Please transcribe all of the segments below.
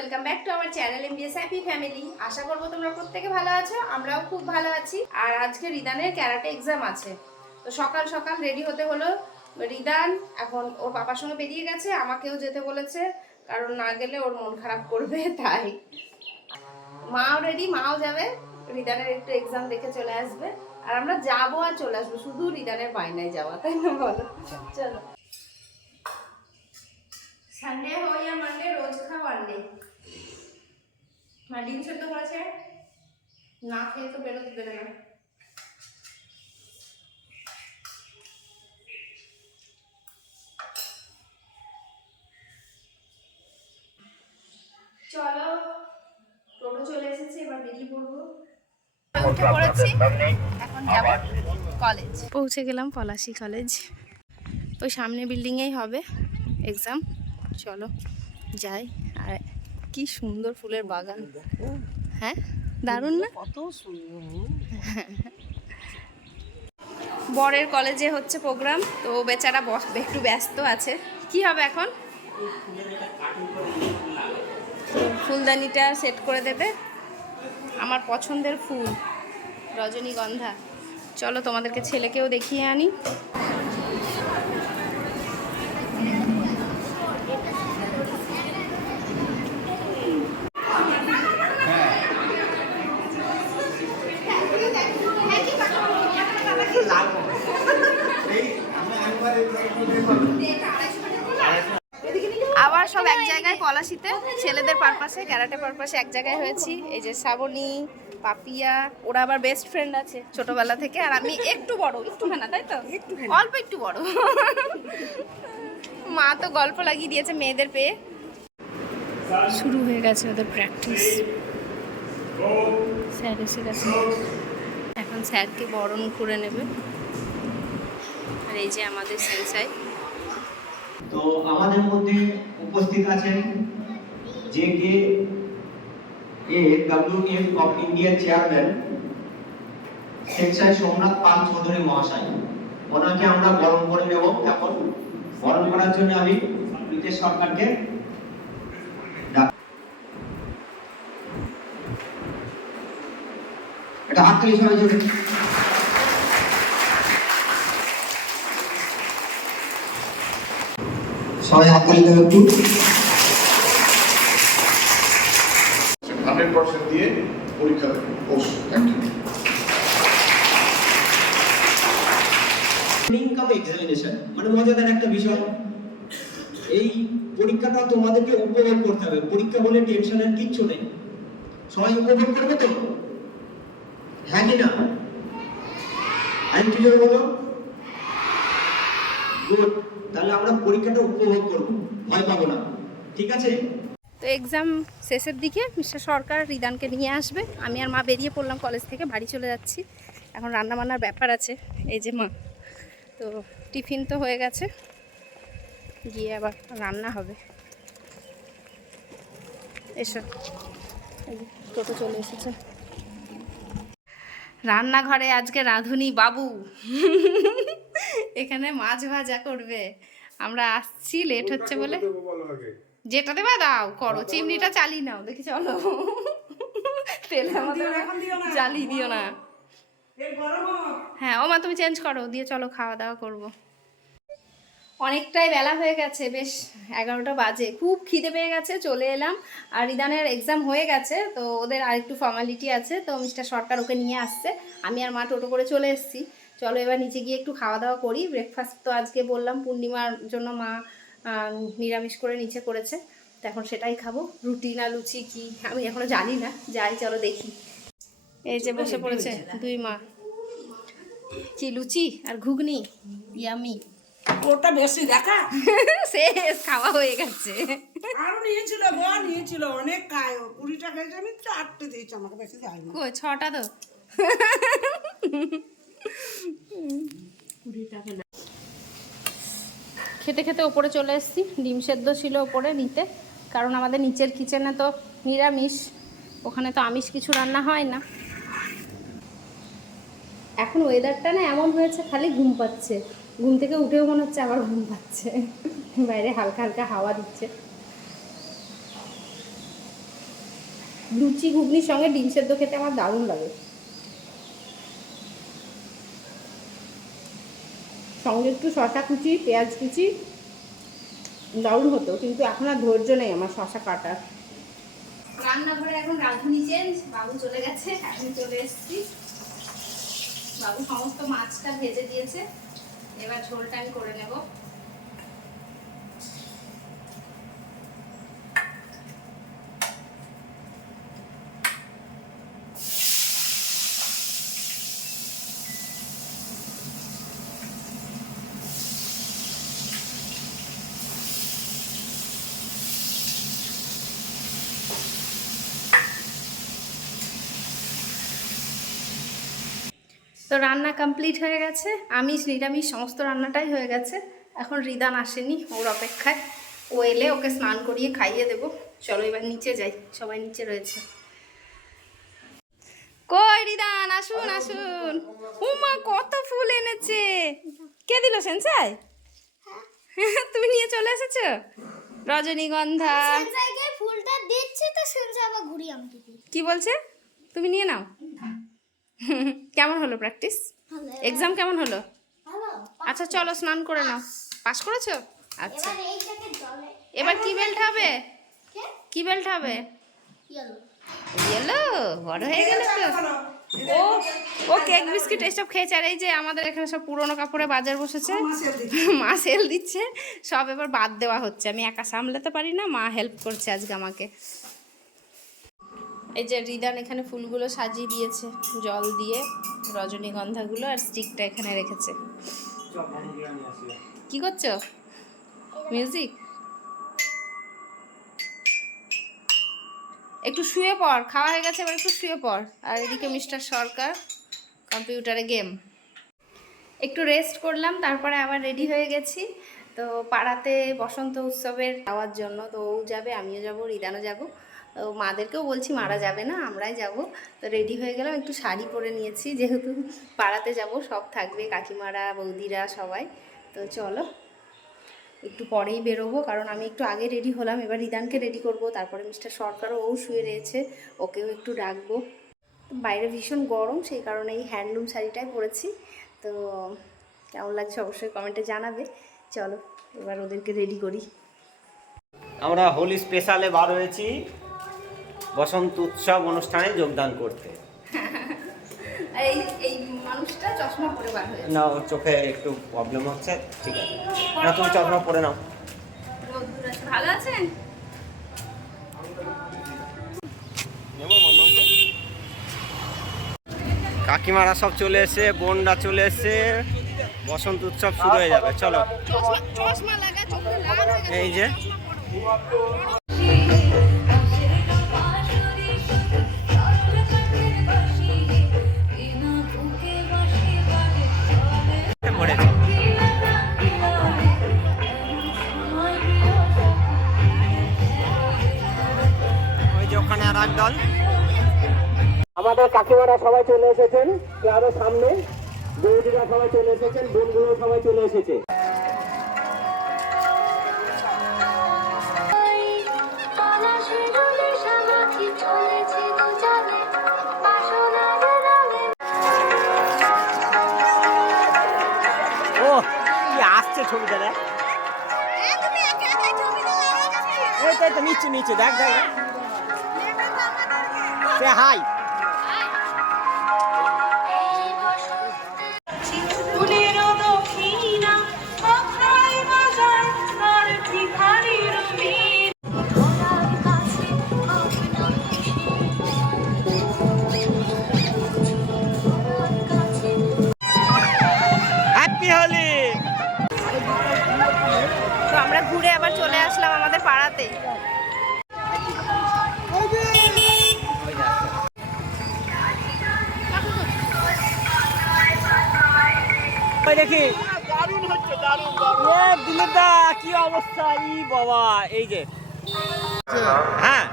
Welcome back to আমার channel MBS happy family আশা করব তোমরা প্রত্যেকে ভালো আছো, আমরাও খুব ভালো আছি। আর আজকে রিদানের ক্যারাটে এক্সাম আছে। তো সকাল সকাল রেডি হতে হলো। রিদান, এখন ওর বাবার সঙ্গে বেরিয়ে গেছে, আমাকেও যেতে বলেছে, কারণ না গেলে ওর মন খারাপ করবে, তাই। মাও রেডি মাও যাবে। রিদানের একটু এক্সাম দেখে চলে আসবে। আর আমরা যাব আর চলে আসব, শুধু রিদানের বায়নায় যাওয়া, তাই না বলো? চলো। সানডে আর মানডে রোজ খাও আনডে মা ডিম সেদ্ধ করেছে না খেয়ে তো বেরোতে দেবে না। চলো টোটো চলে এসেছে এবার বেরিয়ে পড়ব। উঠে পড়েছি এখন যাব কলেজ পৌঁছে গেলাম পলাশি কলেজ ওই সামনে বিল্ডিংয়েই হবে এক্সাম চলো যাই আর কি সুন্দর ফুলের বাগান। হ্যাঁ? দারুণ না? কত সুন্দর। বরের কলেজে হচ্ছে প্রোগ্রাম তো বেচারা একটু ব্যস্ত আছে। কি হবে এখন? ফুলদানিটা সেট করে দেবে। আমার পছন্দের ফুল রজনীগন্ধা। চলো তোমাদেরকে ছেলেকেও দেখিয়ে আনি। আবার সব এক জায়গায় পলাশিতে ছেলেদের পারপাসে ক্যারাটে পারপাসে এক জায়গায় হয়েছি। এই যে শ্রাবণী পাপিয়া ওরা আবার বেস্ট ফ্রেন্ড আছে ছোটবেলা থেকে আর আমি একটু বড় একটু না তাই তো? অল্প একটু বড়। মা তো গল্প লাগিয়ে দিয়েছে মেয়েদের পেয়ে। শুরু হয়ে গেছে ওদের প্র্যাকটিস স্যার এসে গেছে। এখন স্যারকে বরণ করে নেবে। এই যে আমাদের সেন্সাই। তো আমাদের মধ্যে উপস্থিত আছেন যে K A WF of India chairman sensei Somnath Pal Chowdhury মহাশয়। ওনাকে আমরা বরণ করে নেব এখন। বরণ করার জন্য আমি ব্রিটিশ সরকারকে এটা হাততালি সবাই জোরে সবাই হাততালি দেবে একটু। হান্ড্রেড পার্সেন্ট দিয়ে পরীক্ষা দেবে। Course thank you training cum examination মানে মজাদার একটা বিষয়। এই পরীক্ষাটা তোমাদেরকে উপভোগ করতে হবে। পরীক্ষা বলে টেনশনের কিচ্ছু নেই। সবাই উপভোগ করবে তো? হ্যাঁ কি না? আরেকটু জোরে বলো গুড তাহলে আমরা পরীক্ষাটা উপভোগ করব। ভয় পাবো না। ঠিক আছে? তো এক্সাম শেষের দিকে মিস্টার সরকার রিদানকে নিয়ে আসবে। আমি আর মা বেরিয়ে পড়লাম কলেজ থেকে, বাড়ি চলে যাচ্ছি। এখন রান্না বান্নার ব্যাপার আছে, এই যে মা। তো টিফিন তো হয়ে গেছে। গিয়ে আবার রান্না হবে। এসো। টোটো চলে এসেছে। রান্নাঘরে আজকে রাঁধুনি বাবু। এখানে মাছ ভাজা করবে। আমরা আসছি লেট হচ্ছে বলে। যেটা দেবা দাও করো। চিমনিটা চালিয়ে নাও দেখি চলো। তেলে জ্বালিয়ে দিও না। হ্যাঁ ও মা তুমি চেঞ্জ করো দিয়ে চলো খাওয়া দাওয়া করব। অনেকটাই বেলা হয়ে গেছে বেশ এগারোটা বাজে। খুব খিদে পেয়ে গেছে চলে এলাম। আর রিদানের এক্সাম হয়ে গেছে তো ওদের আরেকটু ফর্মালিটি আছে তো মিস্টার সরকার ওকে নিয়ে আসছে। আমি আর মা টোটো করে চলে এসেছি। চলো এবার নিচে গিয়ে একটু খাওয়া দাওয়া করি। ব্রেকফাস্ট তো আজকে বললাম পূর্ণিমার জন্য মা আহ, নিরামিষ করে নিচে করেছে। তো এখন সেটাই খাব। রুটি না লুচি কি? আমি এখনও জানি না। যাই চলো দেখি। এই যে বসে পড়েছে দুই মা। কি লুচি আর ঘুগনি? ইয়ামি ওটা বেশি দেখা। শেষ খাওয়া হয়ে গেছে। আরও নিয়েছিল বউ নিয়েছিল অনেক খায় কুড়িটা খেয়েছে আমি চারটে দিয়েছি আমাকে বেশি যায়নি কই ছটা তো? খেতে খেতে ওপরে চলে এসেছি। ডিম সেদ্ধ ছিল ওপরে নিতে। কারণ আমাদের নিচের কিচেনে তো নিরামিষ। ওখানে তো আমিষ কিছু রান্না হয় না। এখন ওয়েদারটা না এমন হয়েছে, খালি ঘুম পাচ্ছে। ঘুম থেকে উঠেও মনে হচ্ছে আবার ঘুম পাচ্ছে। বাইরে হালকা হালকা হাওয়া দিচ্ছে। লুচি, ঘুগনির সঙ্গে ডিম সেদ্ধ খেতে আমার দারুণ লাগে। সঙ্গে একটু শশা কুচি, পেঁয়াজ কুচি, দারুণ হতো, কিন্তু এখন আর ধৈর্য নেই আমার শশা কাটার। রান্নাঘরে এখন রাঁধুনি চেঞ্জ বাবু চলে গেছে, আমি চলে এসেছি। বাবু সমস্ত মাছটা ভেজে দিয়েছে, এবার ঝোলটা আমি করে নেব। তো রান্না কমপ্লিট হয়ে গেছে। আমি নিরামিষ সমস্ত রান্নাটাই হয়ে গেছে। এখন রিদান আসেনি ওর অপেক্ষায়। ও এলে ওকে স্নান করিয়ে খাইয়ে দেবো। চলো এবার নিচে যাই সবাই নিচে রয়েছে। কই রিদান আসুন আসুন। উমা কত ফুল এনেছে। কে দিল সেন্সাই? তুমি নিয়ে চলে এসেছ? রজনীগন্ধা। ফুলটা দিচ্ছে তো সেন্সাই আবার ঘুরি আমাকে কি বলছে? তুমি নিয়ে নাও। কেমন হলো প্র্যাকটিস এক্সাম কেমন হলো? আচ্ছা চলো স্নান করে নাও। পাস করেছ? আচ্ছা। এবার এইটাকে কি বেল্ট হবে? কে? কি বেল্ট হবে? ইয়েলো ইয়েলো বড় হয়ে গেল তো। ও ও কেক বিস্কিট এসব খেয়েছে। আর এই যে আমাদের এখানে সব পুরনো কাপড়ে বাজার বসেছে। মা সেল দিচ্ছে। সব এবার বাদ দেওয়া হচ্ছে। আমি একা সামলাতে পারি না মা হেল্প করছে আজকে আমাকে। এই যে রিদান এখানে ফুলগুলো সাজিয়ে দিয়েছে, জল দিয়ে রজনীগন্ধাগুলো আর স্টিকটা এখানে রেখেছে। কি করছ? মিউজিক একটু শুয়ে পড়, খাওয়া হয়ে গেছে, এবার একটু শুয়ে পড়। আর এদিকে মিস্টার সরকার, কম্পিউটারে গেম। একটু রেস্ট করলাম, তারপরে আবার রেডি হয়ে গেছি। তো পাড়াতে বসন্ত উৎসবের যাওয়ার জন্য, তো ও যাবে, আমিও যাব, রিদানও যাব। তো মাদেরকেও বলছি, মারা যাবে না, আমরাই যাব। তো রেডি হয়ে গেলাম, একটু শাড়ি পরে নিয়েছি, যেহেতু পাড়াতে যাব, সব থাকবে, কাকিমারা, বৌদিরা, সবাই। তো চলো, একটু পরেই বেরোবো, কারণ আমি একটু আগে রেডি হলাম, এবার রিদানকে রেডি করব, তারপরে মিস্টার সরকারও, ও শুয়ে রয়েছে, ওকেও একটু ডাকবো। বাইরে ভীষণ গরম, সেই কারণে এই হ্যান্ডলুম শাড়িটাই পরেছি। তো কেমন লাগছে অবশ্যই কমেন্টে জানাবে। চলো। এবার ওদেরকে রেডি করি। আমরা হোলি স্পেশালে বার হয়েছি। বসন্ত উৎসব অনুষ্ঠানে যোগদান করতে। এই এই মানুষটা চশমা পরে বার হয়েছে। না ওর চোখে একটু প্রবলেম হচ্ছে ঠিক আছে। না তুমি চশমা পরে নাও। ভালো আছেন? কাকিমারা সব চলে এসে বোনরা চলে এসে বসন্ত উৎসব শুরু হয়ে যাবে, চলো। এই যে। আমাদের কাকিমারা সবাই চলে এসেছেন আরও সামনে। বৌদিরা সবাই চলে এসেছেন বোনগুলো সবাই চলে এসেছে। আসছে ছবিটা দেখ তো, এই তো নিচে নিচে দেখ দেখ। সে হাই দেখি। দা কি অবস্থা? ই বাবা এই যে। হ্যাঁ।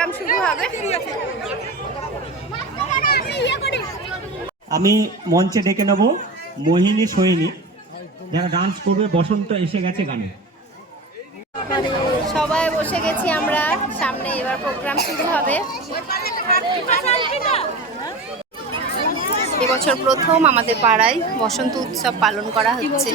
প্রোগ্রাম শুরু হবে। আমি মঞ্চে ডেকে নেব মোহিনী সোহিনী যারা ডান্স করবে বসন্ত এসে গেছে গানে। সবাই বসে গেছি আমরা সামনে এবার প্রোগ্রাম শুরু হবে। এবছর প্রথম আমাদের পাড়ায় বসন্ত উৎসব পালন করা হচ্ছে।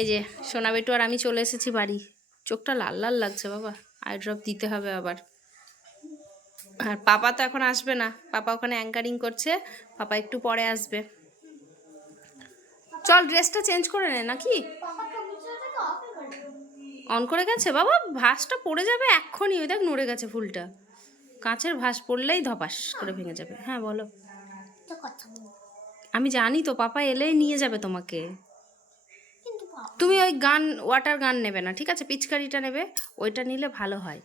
এই যে সোনা বেটু আর আমি চলে এসেছি বাড়ি। চোখটা লাল লাল লাগছে বাবা। আই ড্রপ দিতে হবে আবার। আর পাপা তো এখন আসবে না। পাপা ওখানে অ্যাঙ্কারিং করছে। পাপা একটু পরে আসবে। চল ড্রেসটা চেঞ্জ করে নে নাকি? অন করে গেছে? বাবা ভাসটা পড়ে যাবে এক্ষুনি। ওই দেখ নড়ে গেছে ফুলটা। কাঁচের ভাস পড়লেই ধপাস করে ভেঙে যাবে। হ্যাঁ বলো। আমি জানি তো পাপা এলেই নিয়ে যাবে তোমাকে। তুমি ওই গান ওয়াটার গান নেবে না ঠিক আছে? পিচকারিটা নেবে ওইটা নিলে ভালো হয়।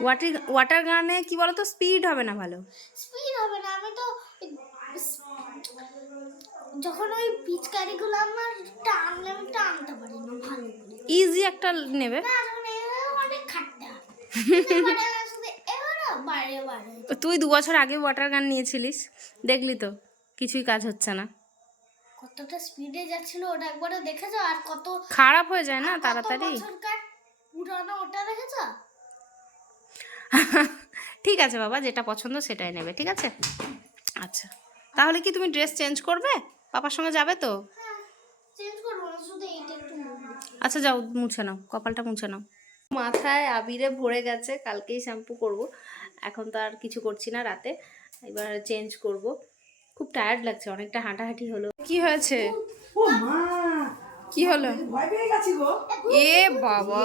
ওয়াটার ওয়াটার গানে কি বলতো? স্পিড হবে না ভালো। স্পিড হবে না আমি তো যখন ওই পিচকারিগুলো আমার টানলে আমি টানতে পারি না ভালো ইজি একটা নেবে। না যখন অনেক খাটতে তুই দু বছর আগে ওয়াটার গান নিয়েছিলিস দেখলি তো কিছুই কাজ হচ্ছে না। কতটা স্পিডে যাচ্ছিল ওটা একবারে দেখেছ? আর কত খারাপ হয়ে যায় না তাড়াতাড়ি? পুরানো ওটা দেখেছ? ঠিক আছে বাবা যেটা পছন্দ সেটাই নেবে ঠিক আছে? আচ্ছা তাহলে কি তুমি ড্রেস চেঞ্জ করবে? পাপার সঙ্গে যাবে তো? মুছবো। আচ্ছা যাও মুছে নাও কপালটা মুছে নাও। মাথায় আবিরে ভরে গেছে কালকেই শ্যাম্পু করব। এখন তো আর কিছু করছি না রাতে এবার চেঞ্জ করব। খুব টায়ার্ড লাগছে অনেকটা হাঁটাহাঁটি হলো। কি হয়েছে? ও মা! কি হলো? ভয় পেয়ে গেছি গো। এ বাবা!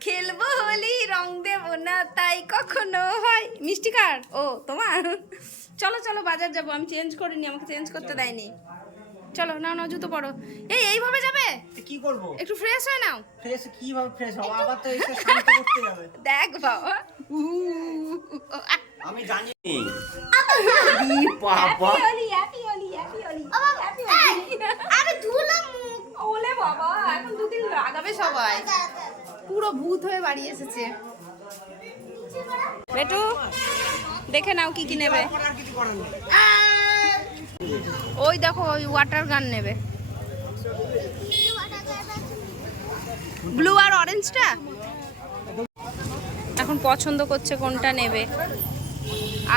খেলব হোলি রং দেব না তাই কখনো হয়। মিষ্টি কার? ও তোমার? চলো চলো বাজার যাব। আমি চেঞ্জ করিনি আমাকে চেঞ্জ করতে দেয়নি। চলো নাও নাও জুতো পরো। এই এইভাবে যাবে? কি করব? একটু ফ্রেশ হয়ে নাও। ফ্রেশ কীভাবে ফ্রেশ হব? আবার তো এসে শান্ত করতে যাবে। দেখ বাবা। আমি জানি। বাবা। Happy happy Holi happy Holi happy Holi. আরে ধুলাম মুখ। ওলে বাবা এখন দুদিন লাগাবে সবাই। পুরো ভূত হয়ে বাড়ি এসেছে। বেটু দেখে নাও কি কি নেবে। ওই দেখো ওই ওয়াটার গান নেবে। ব্লু আর অরেঞ্জটা এখন পছন্দ করছে কোনটা নেবে।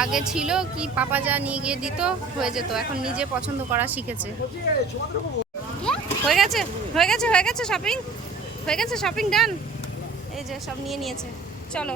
আগে ছিল কি পাপা যা নিয়ে গিয়ে দিত, হয়ে যেত। এখন নিজে পছন্দ করা শিখেছে। হয়ে গেছে? হয়ে গেছে? হয়ে গেছে শপিং হয়ে গেছে শপিং ডান এই যে সব নিয়ে নিয়েছে। চলো।